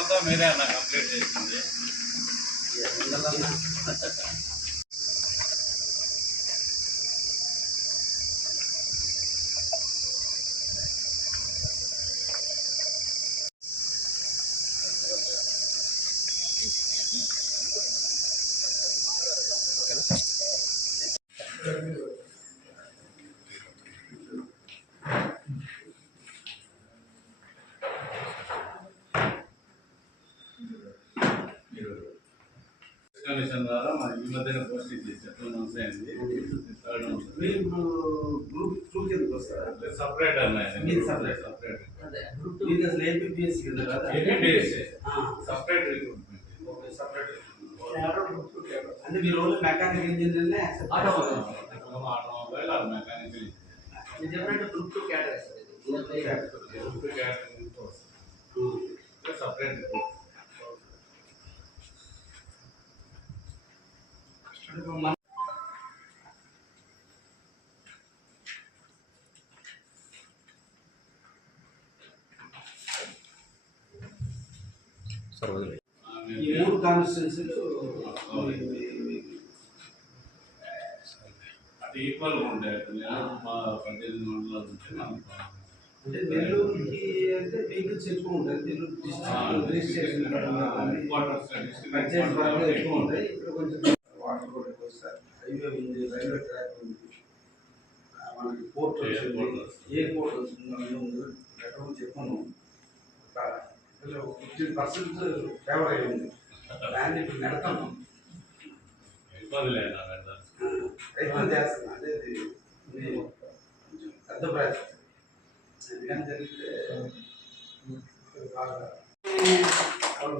అంతా మీరే అన్న కంప్లీట్ చేసింది. కమిషన్ ద్వారా ఈ మధ్యన పోస్టింగ్ చేశారు 2 months అయింది. మీరు ఇప్పుడు గ్రూప్ 2 కిందకి వస్తారా? సపరేట్ అన్నాయి. మీరు సపరేట్ మీరు అసలు ఏపీఎస్సీ కింద కదా? APSC separate recruitment. Okay, separate. అంటే మీరు ఓన్లీ మెకానికల్ ఇంజనీర్నే automobile or mechanical different group 2 category sir. Group 2 category separate recruit. ఈ 3 కాన్స్టిట్యున్సీలు అది ఈక్వల్గా ఉంటాయి. మా 18 మండలాల నుంచి అంటే నెల్లూరుకి అంటే వెహికల్స్ ఎక్కువ ఉంటాయి. నెల్లూరు రిజిస్ట్రేషన్ ఎక్కువ ఉంటాయి. ఇక్కడ కొంచెం వాటర్ కూడా ఎక్కువ వస్తారు. హైవే ఉంది, రైల్వే ట్రాక్ ఉంది, మనకి పోర్ట్ ఎయిర్పోర్ట్ వస్తుంది. ఎక్కడ చెప్పాను 15% ఫేవర్ అయ్యి ఉంది. దాన్ని ఇప్పుడు నడతాను ప్రయత్నం చేస్తున్నా. అంటే ఇది కొంచెం పెద్ద ప్రయత్నం. ఎందుకని జరిగితే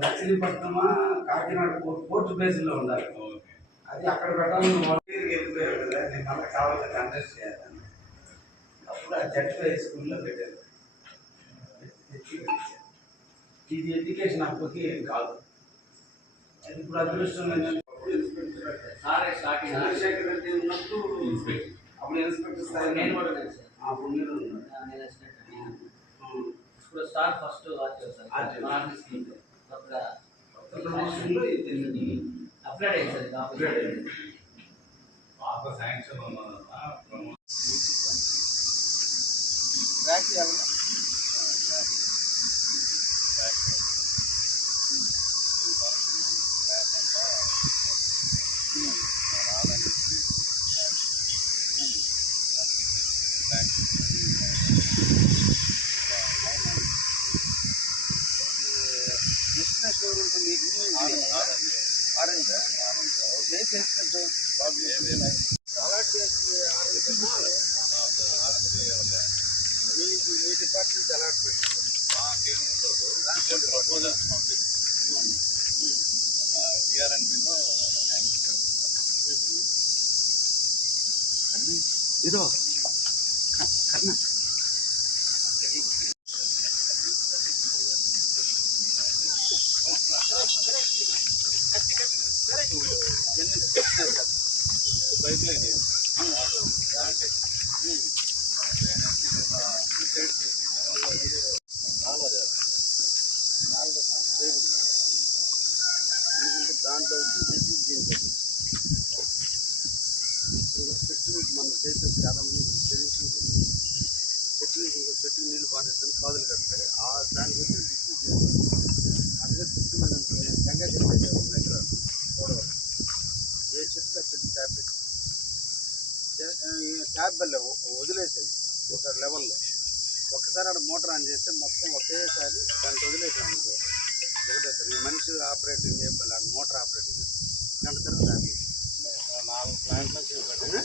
మచిలీపట్నమా కాకినాడ పోర్ట్ బేస్లో ఉండాలి. అది అక్కడ పెట్టాలని వెళ్ళిపోయారు కదా. నేను మళ్ళీ కావాలంటే కంటెస్ట్ చేయాలని అప్పుడు ఆ జడ్పీ హై స్కూల్లో పెట్టారు. ఇది ఎడ్యుకేషన్ అప్పటికి ఏం కాదు. అది ఇప్పుడు అదృష్టం ఏంటంటే చంద్రశేఖర్ రెడ్డి ఉన్నప్పుడు అప్పుడు ఇన్స్పెక్టర్ స్థాయి నేను కూడా అప్పుడు మీరు ఇప్పుడు స్టార్ ఫస్ట్ అప్లైడ్ అయింది సార్. పాత శాంక్షన్ ఉన్నదన్న డిపార్ట్మెంట్ అలాట్మెంట్ ప్రపోజల్స్ పంపిస్తాం. టీఆర్ఎన్బిలో ఇదో కన్నా పైప్ లైన్ దాంట్లో చెట్లు మనం చేసేది చాలా మంది చెట్లు నీళ్ళు పారేస్తాను పాదులు కట్టాలి. దాని గురించి డిసీజ్ చేస్తాను. అందుకే చెట్టు మీద నేను గంగా చెప్పేది 2 ఎకరాలు చూడవాలి. ఏ చెట్టుకి ఆ చెట్టు ట్యాప్ పెట్టి ట్యాప్ బల్ల వదిలేసేది ఒక లెవెల్లో. ఒక్కసారి అక్కడ మోటార్ ఆన్ చేస్తే మొత్తం ఒకేసారి దానికి వదిలేసాను. ఒకటేసారి మనిషి ఆపరేటింగ్ చేయబడాలి. అక్కడ మోటార్ ఆపరేటింగ్ గంట తర్వాత ట్యాప్ 4 ప్లాంట్లో చెప్పండి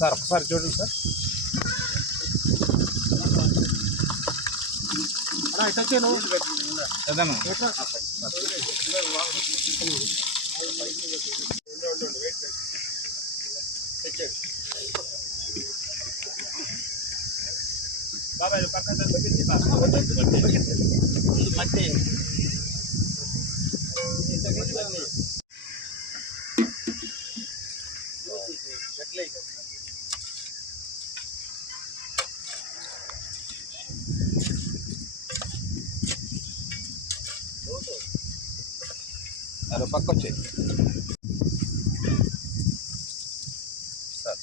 సార్ ఒకసారి చూడండి సార్. ఇటొచ్చాను బాబాయ్ పక్కన మధ్య పక్క వచ్చేది సార్.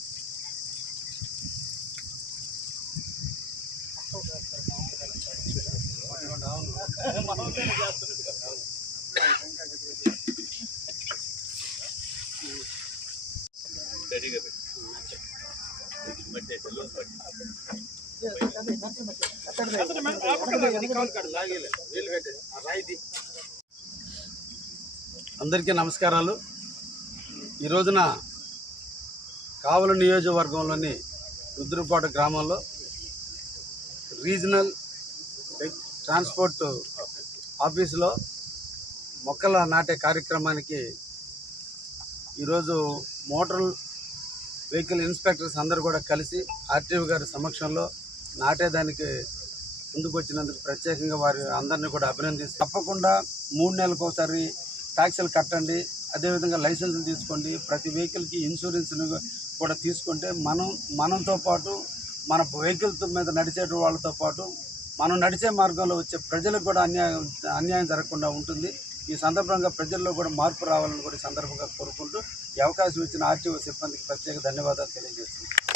రెడీగా పెట్టి మట్టి అయితే లోన్ పట్టి అందరికీ నమస్కారాలు. ఈ రోజున కావలి నియోజకవర్గంలోని రుద్రకోట గ్రామంలో రీజనల్ ట్రాన్స్పోర్ట్ ఆఫీసులో మొక్కల నాటే కార్యక్రమానికి ఈరోజు మోటార్ వెహికల్ ఇన్స్పెక్టర్స్ అందరూ కూడా కలిసి ఆర్టీఓ గారి సమక్షంలో నాటేదానికి ముందుకు వచ్చినందుకు ప్రత్యేకంగా వారి అందరినీ కూడా అభినందిస్తాం. తప్పకుండా 3 నెలలకు ఒకసారి ట్యాక్సులు కట్టండి, అదేవిధంగా లైసెన్సులు తీసుకోండి, ప్రతి వెహికల్కి ఇన్సూరెన్స్ను కూడా తీసుకుంటే మనతో పాటు మన వెహికల్ మీద నడిచే వాళ్ళతో పాటు మనం నడిచే మార్గంలో వచ్చే ప్రజలకు కూడా అన్యాయం జరగకుండా ఉంటుంది. ఈ సందర్భంగా ప్రజల్లో కూడా మార్పు రావాలని కూడా ఈ సందర్భంగా కోరుకుంటూ ఈ అవకాశం ఇచ్చిన ఆర్టీఓ సిబ్బందికి ప్రత్యేక ధన్యవాదాలు తెలియజేస్తున్నాను.